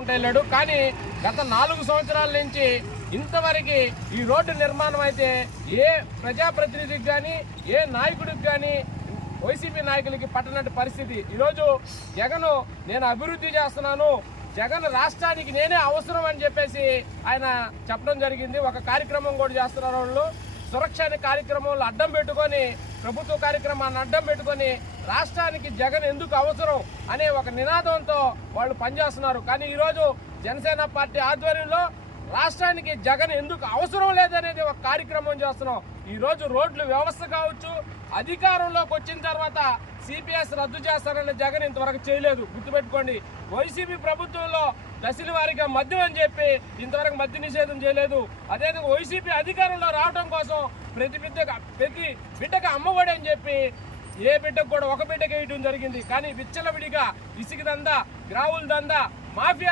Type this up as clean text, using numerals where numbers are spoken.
వెళ్ళాడు. కానీ గత 4 సంవత్సరాల నుంచి ఇంతవరకు ఈ రోడ్డు నిర్మాణం అయితే ఏ ప్రజాప్రతినిధికి కానీ ఏ నాయకుడికి కానీ వైసీపీ నాయకులకి పట్టనట్టు పరిస్థితి. ఈరోజు జగన్ నేను అభివృద్ధి చేస్తున్నాను, జగన్ రాష్ట్రానికి నేనే అవసరం అని చెప్పేసి ఆయన చెప్పడం జరిగింది. ఒక కార్యక్రమం కూడా చేస్తున్నారు వాళ్ళు. సురక్ష అనే కార్యక్రమంలో అడ్డం పెట్టుకొని, ప్రభుత్వ కార్యక్రమాన్ని అడ్డం పెట్టుకొని రాష్ట్రానికి జగన్ ఎందుకు అవసరం అనే ఒక నినాదంతో వాళ్ళు పనిచేస్తున్నారు. కానీ ఈరోజు జనసేన పార్టీ ఆధ్వర్యంలో రాష్ట్రానికి జగన్ ఎందుకు అవసరం లేదనేది ఒక కార్యక్రమం చేస్తున్నాం. ఈరోజు రోడ్లు వ్యవస్థ కావచ్చు, అధికారంలోకి వచ్చిన తర్వాత సిపిఎస్ రద్దు చేస్తారని జగన్ ఇంతవరకు చేయలేదు. గుర్తుపెట్టుకోండి, వైసీపీ ప్రభుత్వంలో దశల వారీగా మద్యం అని చెప్పి ఇంతవరకు మద్య నిషేధం చేయలేదు. అదేవిధంగా వైసీపీ అధికారంలో రావడం కోసం ప్రతి బిడ్డకు అమ్మఒడి అని చెప్పి ఏ బిడ్డకు కూడా ఒక బిడ్డకి వేయడం జరిగింది. కానీ విచ్చలవిడిగా ఇసుక దందా, గ్రావుల దందా, మాఫియా